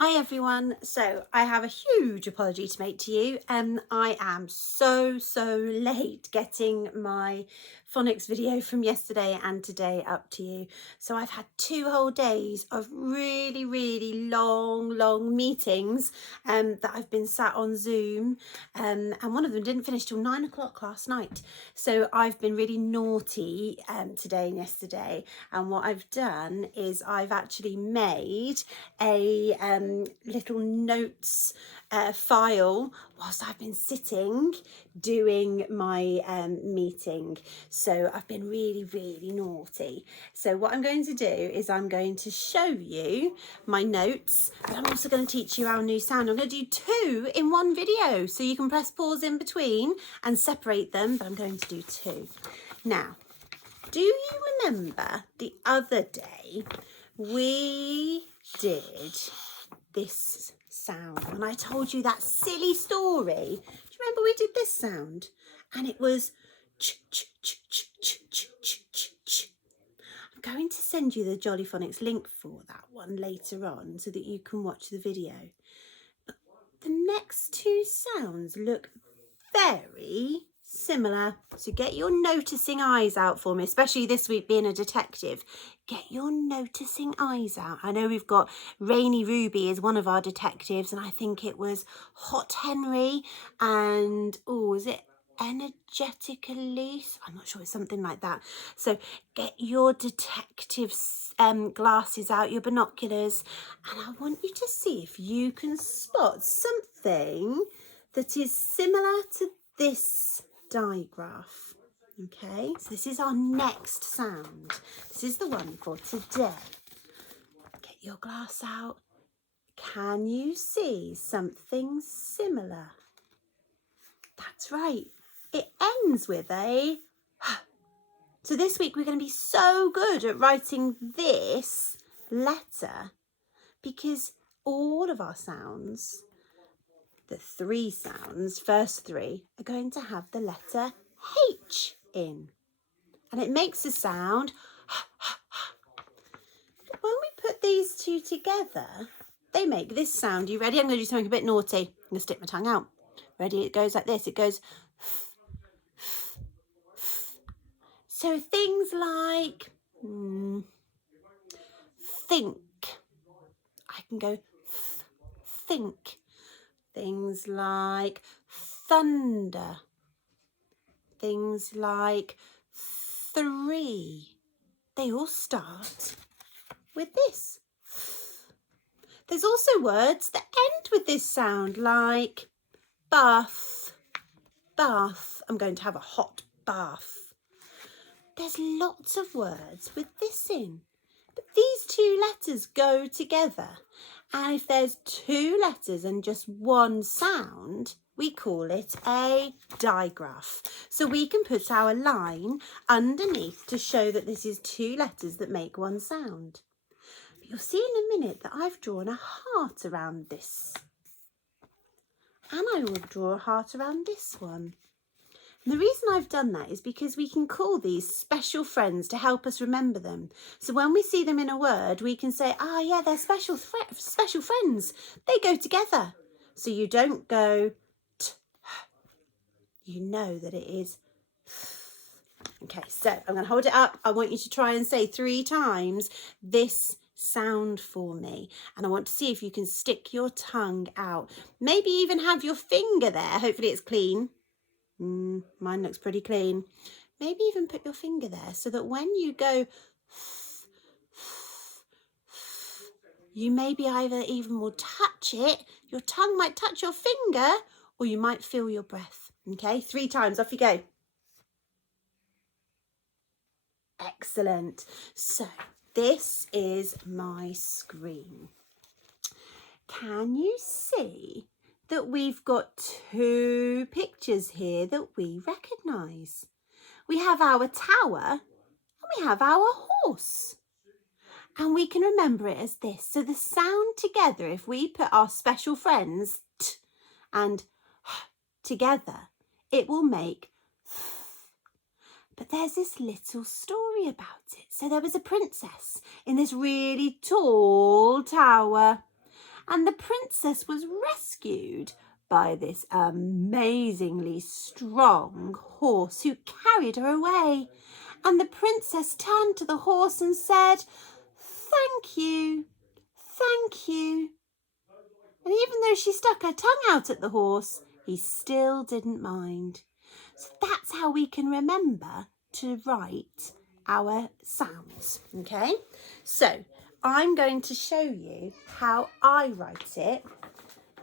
Hi everyone, so I have a huge apology to make to you. I am so late getting my phonics video from yesterday and today up to you. So I've had 2 whole days of really long meetings that I've been sat on Zoom, and one of them didn't finish till 9 o'clock last night. So I've been really naughty today and yesterday, and what I've done is I've actually made a little notes file whilst I've been sitting doing my meeting. So I've been really naughty. So what I'm going to do is I'm going to show you my notes, but I'm also going to teach you our new sound. I'm going to do 2 in one video, so you can press pause in between and separate them, but I'm going to do 2. Now, do you remember the other day we did this sound when I told you that silly story? Do you remember we did this sound? And it was ch ch ch ch ch ch ch ch ch. I'm going to send you the Jolly Phonics link for that one later on so that you can watch the video. But the next 2 sounds look very similar, so get your noticing eyes out for me, especially this week being a detective. Get your noticing eyes out. I know we've got Rainy Ruby as one of our detectives, and I think it was Hot Henry and was it Energetic Elise? I'm not sure, it's something like that. So get your detective glasses out, your binoculars, and I want you to see if you can spot something that is similar to this digraph. Okay, so this is our next sound. This is the one for today. Get your glass out. Can you see something similar? That's right. It ends with a h. So this week we're going to be so good at writing this letter because all of our sounds, the 3 sounds, first 3, are going to have the letter H in. And it makes a sound. But when we put these 2 together, they make this sound. You ready? I'm going to do something a bit naughty. I'm going to stick my tongue out. Ready? It goes like this. It goes. So things like think. I can go think. Things like thunder. Things like 3. They all start with this. There's also words that end with this sound, like bath, bath. I'm going to have a hot bath. There's lots of words with this in, but these 2 letters go together. And if there's 2 letters and just 1 sound, we call it a digraph. So we can put our line underneath to show that this is 2 letters that make 1 sound. But you'll see in a minute that I've drawn a heart around this. And I will draw a heart around this one. And the reason I've done that is because we can call these special friends to help us remember them. So when we see them in a word, we can say, yeah, they're special friends. They go together. So you don't go t, you know that it is. Okay, so I'm going to hold it up. I want you to try and say 3 times this sound for me. And I want to see if you can stick your tongue out. Maybe even have your finger there. Hopefully it's clean. Mine looks pretty clean. Maybe even put your finger there so that when you go, you maybe either even will touch it, your tongue might touch your finger, or you might feel your breath. Okay, 3 times, off you go. Excellent. So this is my screen. Can you see that we've got 2 pictures here that we recognise? We have our tower and we have our horse. And we can remember it as this. So the sound together, if we put our special friends t and together, it will make th. But there's this little story about it. So there was a princess in this really tall tower. and the princess was rescued by this amazingly strong horse who carried her away. And the princess turned to the horse and said, "Thank you, thank you." And even though she stuck her tongue out at the horse, he still didn't mind. So that's how we can remember to write our sounds, okay? So I'm going to show you how I write it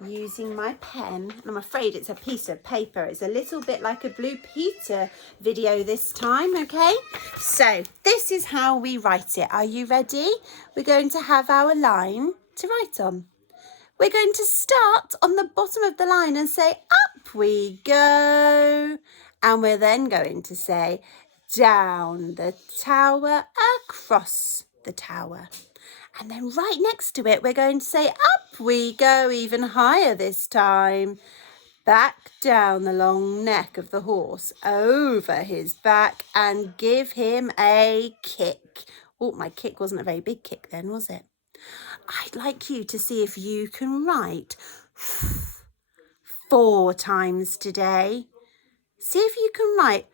using my pen. I'm afraid it's a piece of paper. It's a little bit like a Blue Peter video this time, okay? So this is how we write it. Are you ready? We're going to have our line to write on. We're going to start on the bottom of the line and say, up we go. And we're then going to say, down the tower, across the tower. And then right next to it, we're going to say, up we go, even higher this time. Back down the long neck of the horse, over his back, and give him a kick. Oh, my kick wasn't a very big kick then, was it? I'd like you to see if you can write 4 times today. See if you can write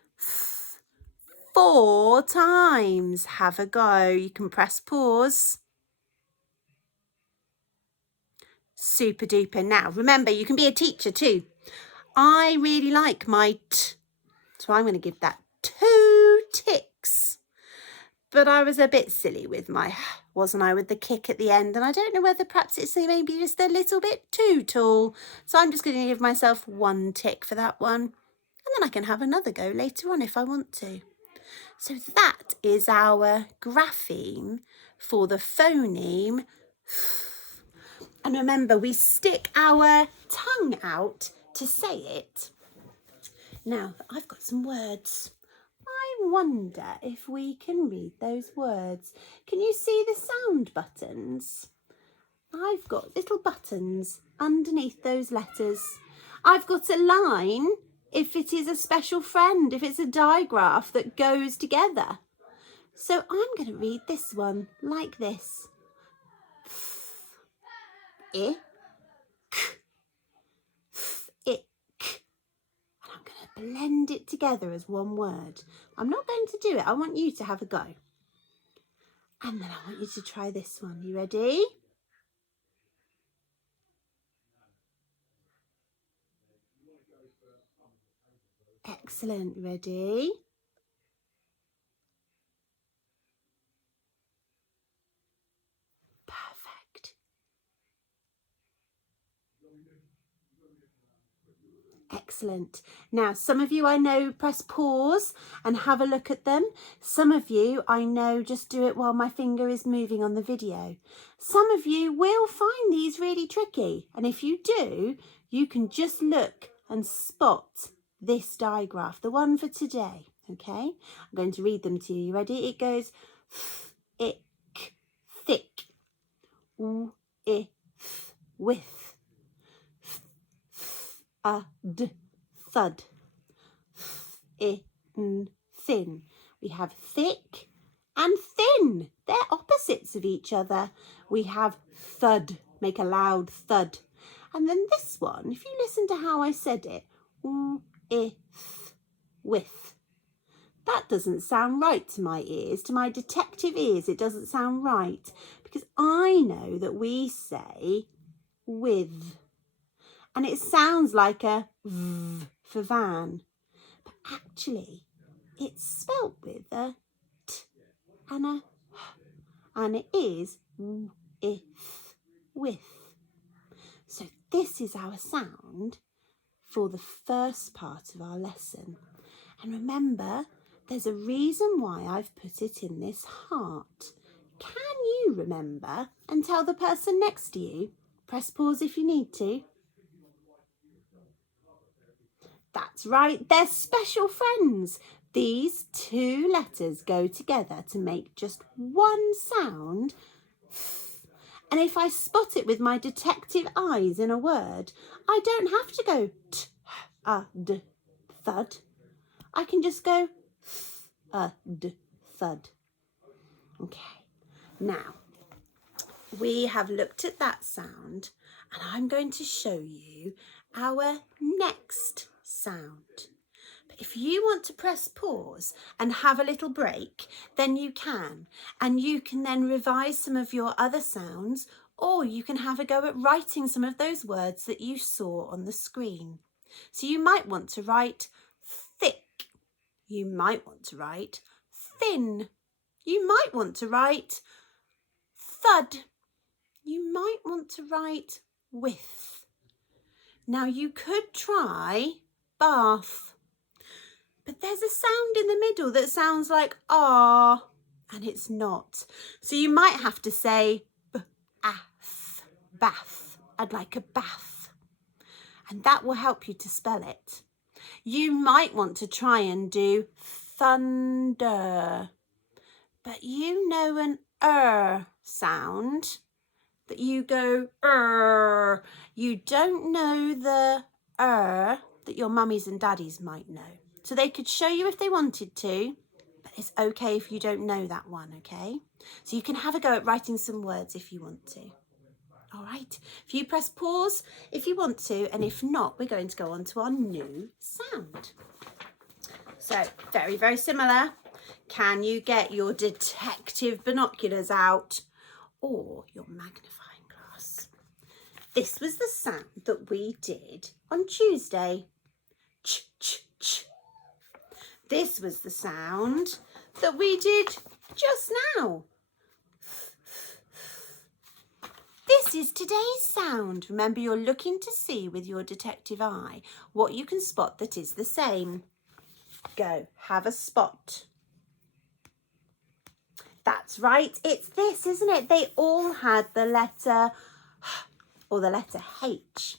4 times. Have a go. You can press pause. Super duper. Now, remember, you can be a teacher too. I really like my T, so I'm going to give that 2 ticks. But I was a bit silly with my, wasn't I, with the kick at the end. And I don't know whether perhaps it's maybe just a little bit too tall. So I'm just going to give myself 1 tick for that one. And then I can have another go later on if I want to. So that is our grapheme for the phoneme. And remember, we stick our tongue out to say it. Now, I've got some words. I wonder if we can read those words. Can you see the sound buttons? I've got little buttons underneath those letters. I've got a line if it is a special friend, if it's a digraph that goes together. So I'm going to read this one like this. I, k, ick. And I'm going to blend it together as one word. I'm not going to do it. I want you to have a go. And then I want you to try this one. You ready? Excellent. Ready? Perfect. Excellent. Now, some of you I know press pause and have a look at them. Some of you I know just do it while my finger is moving on the video. Some of you will find these really tricky. And if you do, you can just look and spot this digraph, the one for today. Okay, I'm going to read them to you. You ready? It goes ick, thick, if, with, thud, thin. We have thick and thin. They're opposites of each other. We have thud, make a loud thud. And then this one, if you listen to how I said it, with. That doesn't sound right to my ears, to my detective ears. It doesn't sound right because I know that we say with. And it sounds like a v for van, but actually it's spelt with a t and a h, and it is if, with. So this is our sound for the first part of our lesson. And remember, there's a reason why I've put it in this heart. Can you remember and tell the person next to you? Press pause if you need to. That's right, they're special friends. These 2 letters go together to make just one sound. And if I spot it with my detective eyes in a word, I don't have to go t, thud. I can just go thud. Okay, now we have looked at that sound. and I'm going to show you our next sound. But if you want to press pause and have a little break, then you can. And you can then revise some of your other sounds, or you can have a go at writing some of those words that you saw on the screen. So you might want to write thick. You might want to write thin. You might want to write thud. You might want to write with. Now you could try bath, but there's a sound in the middle that sounds like ah, and it's not. So you might have to say bath, bath. I'd like a bath. And that will help you to spell it. You might want to try and do thunder, but you know an sound that you go you don't know the that your mummies and daddies might know. So they could show you if they wanted to, but it's okay if you don't know that one, okay? So you can have a go at writing some words if you want to. All right, if you press pause if you want to, and if not, we're going to go on to our new sound. So very, very similar. Can you get your detective binoculars out or your magnifying glass? This was the sound that we did on Tuesday. Ch, ch, ch. This was the sound that we did just now. This is today's sound. Remember, you're looking to see with your detective eye what you can spot that is the same. Go, have a spot. That's right, it's this, isn't it? They all had the letter or the letter H.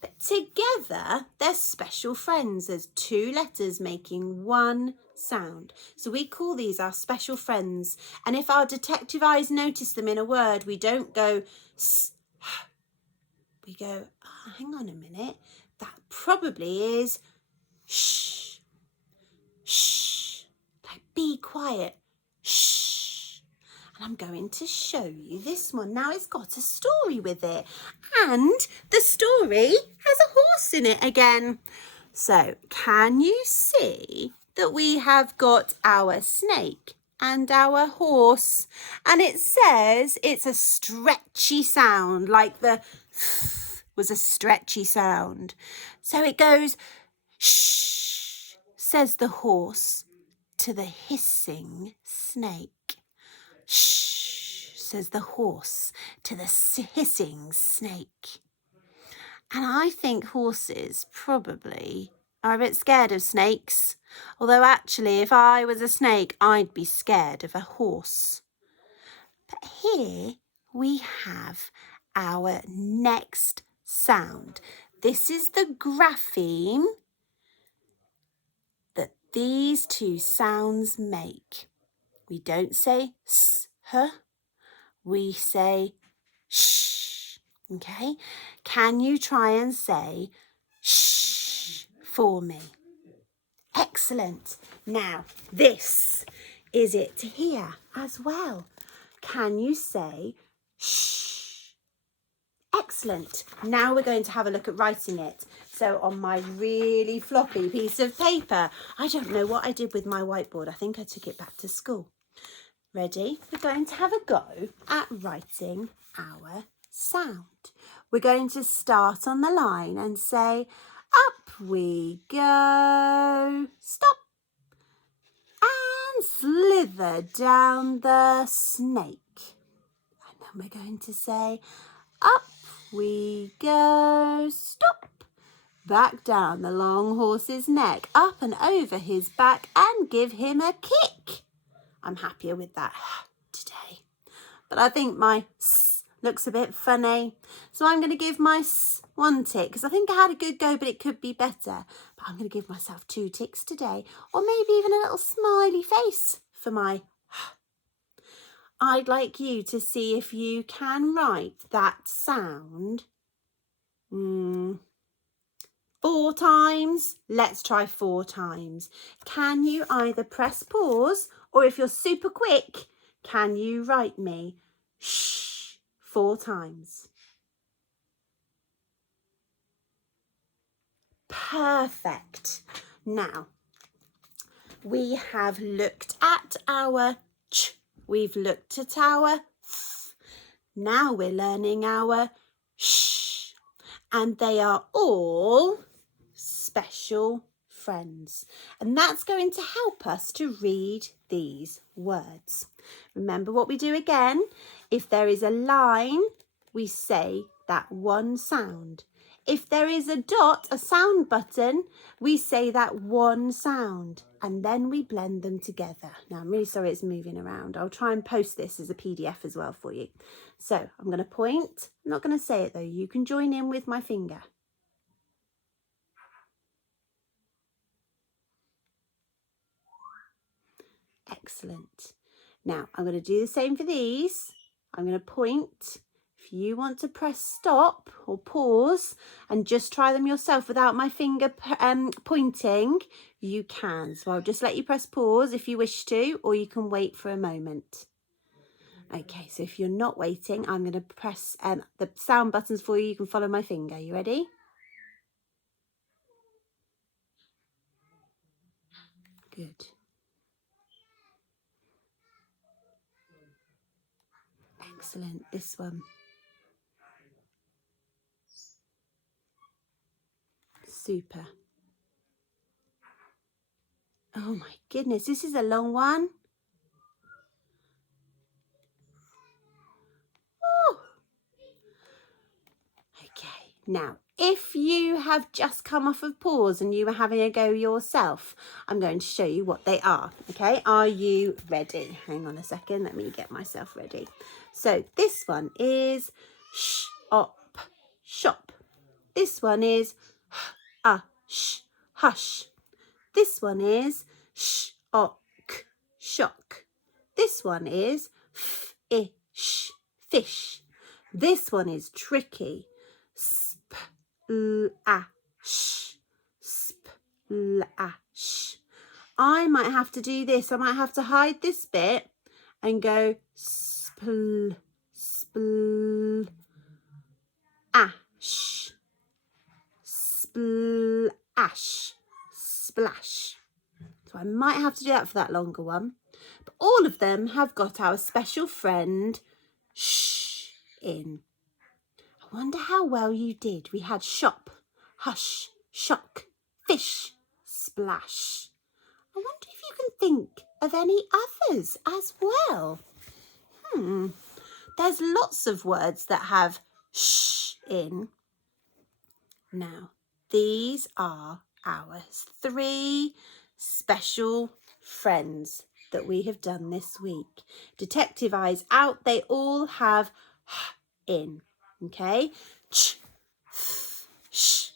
But together, they're special friends. There's two letters making one sound. So we call these our special friends. And if our detective eyes notice them in a word, we don't go s. We go, oh, hang on a minute. That probably is shh. Shh. Like, be quiet. Shh. And I'm going to show you this one. Now it's got a story with it. And the story has a horse in it again. So can you see that we have got our snake and our horse? And it says it's a stretchy sound, like the was a stretchy sound. So it goes shh, says the horse to the hissing snake. Shh, says the horse to the hissing snake. And I think horses probably are a bit scared of snakes. Although actually, if I was a snake, I'd be scared of a horse. But here we have our next sound. This is the grapheme that these two sounds make. We don't say s, h, we say shh, okay? Can you try and say shh for me? Excellent. Now, this is it here as well. Can you say shh? Excellent. Now we're going to have a look at writing it. So on my really floppy piece of paper, I don't know what I did with my whiteboard. I think I took it back to school. Ready? We're going to have a go at writing our sound. We're going to start on the line and say, up we go, stop, and slither down the snake. And then we're going to say, up we go, stop, back down the long horse's neck, up and over his back, and give him a kick. I'm happier with that today. But I think my s looks a bit funny. So I'm going to give my s 1 tick because I think I had a good go, but it could be better. But I'm going to give myself 2 ticks today, or maybe even a little smiley face for my I'd like you to see if you can write that sound 4 times. Let's try 4 times. Can you either press pause, or if you're super quick, can you write me shh 4 times? Perfect. Now, we have looked at our ch. We've looked at our th. Now we're learning our sh. And they are all special friends. And that's going to help us to read these words. Remember what we do again. If there is a line, we say that one sound. If there is a dot, a sound button, we say that one sound, and then we blend them together. Now, I'm really sorry it's moving around. I'll try and post this as a PDF as well for you. So I'm going to point. I'm not going to say it though. You can join in with my finger. Excellent. Now, I'm going to do the same for these. I'm going to point. If you want to press stop or pause and just try them yourself without my finger pointing, you can. So I'll just let you press pause if you wish to, or you can wait for a moment. Okay, so if you're not waiting, I'm going to press the sound buttons for you. You can follow my finger. You ready? Good. Excellent. This one. Super. Oh my goodness, this is a long one. Oh. Okay, now if you have just come off of pause and you were having a go yourself, I'm going to show you what they are. Okay, are you ready? Hang on a second, let me get myself ready. So this one is shop, shop. This one is hush. This one is shock, shock. This one is fish, fish. This one is tricky. Splash, splash. I might have to do this. I might have to hide this bit and go splash, splash, splash. So I might have to do that for that longer one. But all of them have got our special friend sh in. I wonder how well you did. We had shop, hush, shock, fish, splash. I wonder if you can think of any others as well. There's lots of words that have sh in. Now, these are our 3 special friends that we have done this week. Detective Eyes out, they all have in. Okay, ch, sh.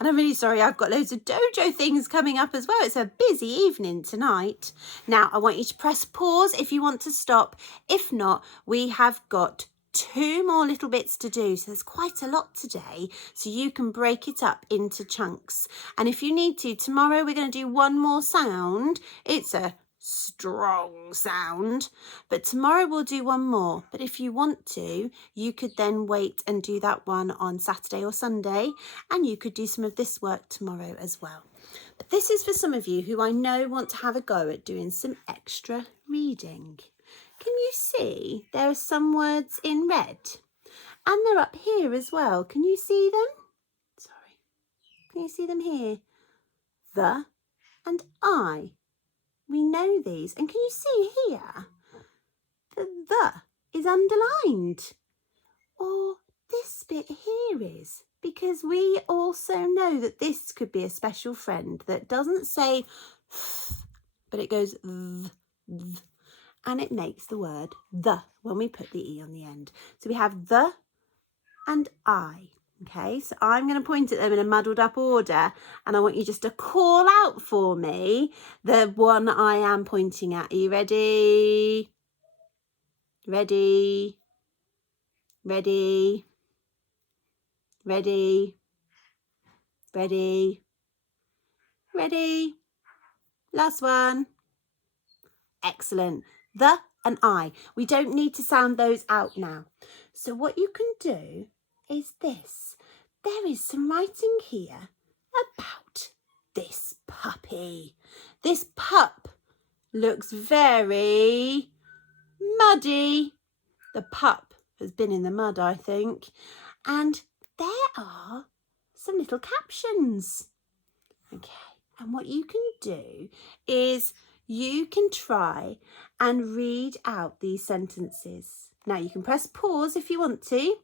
And I'm really sorry, I've got loads of dojo things coming up as well. It's a busy evening tonight. Now, I want you to press pause if you want to stop. If not, we have got 2 more little bits to do. So there's quite a lot today. So you can break it up into chunks. And if you need to, tomorrow we're going to do 1 more sound. It's a strong sound, but tomorrow we'll do 1 more. But if you want to, you could then wait and do that one on Saturday or Sunday, and you could do some of this work tomorrow as well. But this is for some of you who I know want to have a go at doing some extra reading. Can you see there are some words in red, and they're up here as well? Can you see them? Sorry, can you see them here? The and I. We know these. And can you see here? The is underlined. Or this bit here is. Because we also know that this could be a special friend that doesn't say th, but it goes th, th, and it makes the word the when we put the E on the end. So we have the and I. Okay, so I'm going to point at them in a muddled up order, and I want you just to call out for me the one I am pointing at. Are you ready? Ready? Ready? Ready? Ready? Ready? Last one. Excellent. The and I. We don't need to sound those out now. So what you can do is this. There is some writing here about this puppy. This pup looks very muddy. The pup has been in the mud, I think. And there are some little captions. Okay, and what you can do is you can try and read out these sentences. Now you can press pause if you want to.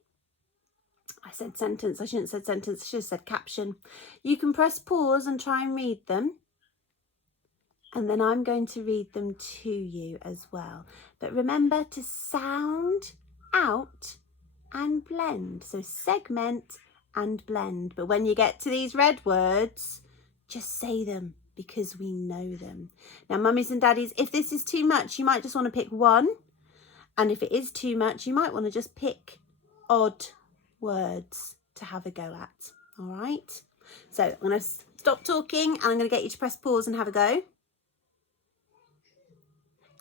I said sentence, I shouldn't have said sentence, I should have said caption. You can press pause and try and read them. And then I'm going to read them to you as well. But remember to sound out and blend. So segment and blend. But when you get to these red words, just say them because we know them. Now, mummies and daddies, if this is too much, you might just want to pick one. And if it is too much, you might want to just pick odd words to have a go at. All right. So I'm going to stop talking and I'm going to get you to press pause and have a go.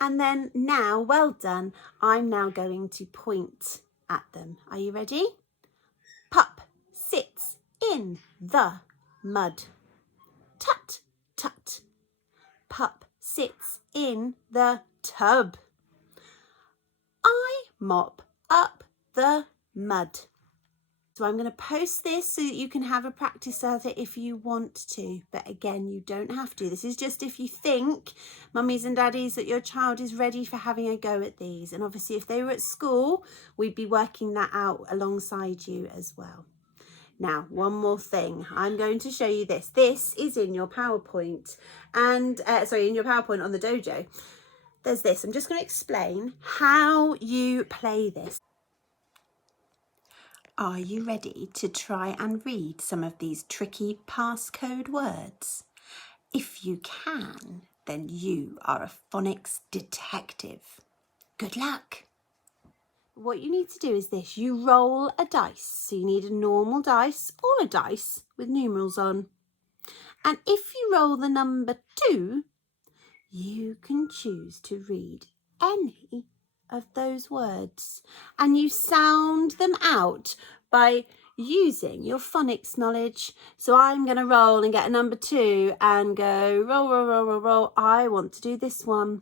And then now, well done, I'm now going to point at them. Are you ready? Pup sits in the mud. Tut, tut. Pup sits in the tub. I mop up the mud. So I'm going to post this so that you can have a practice of it if you want to. But again, you don't have to. This is just if you think, mummies and daddies, that your child is ready for having a go at these. And obviously, if they were at school, we'd be working that out alongside you as well. Now, one more thing. I'm going to show you this. This is in your PowerPoint. And, in your PowerPoint on the dojo. There's this. I'm just going to explain how you play this. Are you ready to try and read some of these tricky passcode words? If you can, then you are a phonics detective. Good luck. What you need to do is this. You roll a dice. So you need a normal dice or a dice with numerals on. And if you roll the number 2, you can choose to read any of those words, and you sound them out by using your phonics knowledge. So I'm going to roll and get a number 2 and go roll, roll, roll, roll, roll. I want to do this one.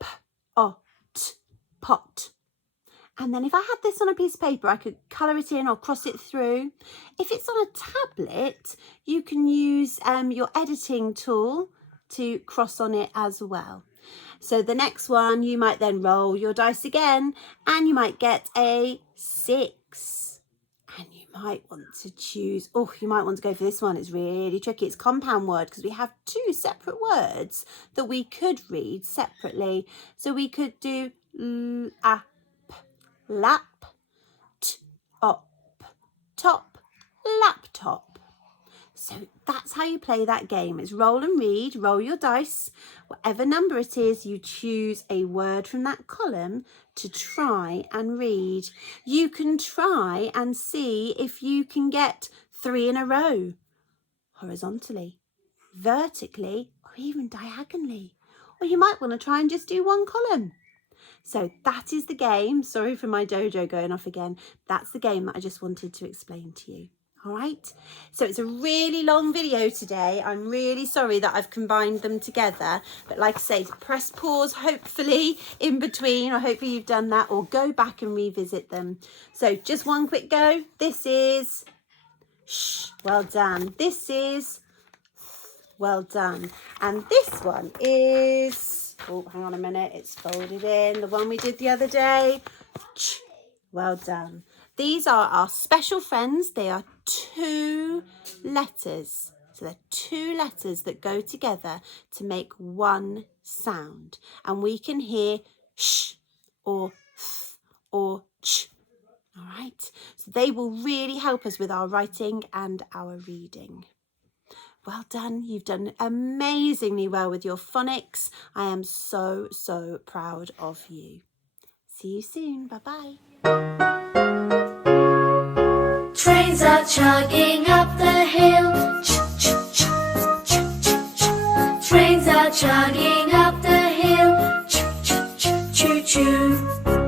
P-O-T, pot. And then if I had this on a piece of paper, I could colour it in or cross it through. If it's on a tablet, you can use your editing tool to cross on it as well. So the next one, you might then roll your dice again and you might get a 6. And you might want to choose, you might want to go for this one. It's really tricky. It's compound word because we have 2 separate words that we could read separately. So we could do lap, lap, top, top, laptop. So that's how you play that game. It's roll and read, roll your dice. Whatever number it is, you choose a word from that column to try and read. You can try and see if you can get 3 in a row, horizontally, vertically, or even diagonally. Or you might want to try and just do 1 column. So that is the game. Sorry for my dojo going off again. That's the game that I just wanted to explain to you. All right, so it's a really long video today. I'm really sorry that I've combined them together, but like I say, press pause hopefully in between, or hopefully you've done that, or go back and revisit them. So just one quick go. This is shh, well done. This is well done. And this one is, hang on a minute, it's folded in, the one we did the other day. Ch, well done. These are our special friends. They are 2 letters. So they're 2 letters that go together to make 1 sound. And we can hear sh or th or ch. All right. So they will really help us with our writing and our reading. Well done. You've done amazingly well with your phonics. I am so, so proud of you. See you soon. Bye-bye. Trains are chugging up the hill. Ch-ch-ch, ch-ch-ch. Trains are chugging up the hill. Ch-ch-ch, choo-choo.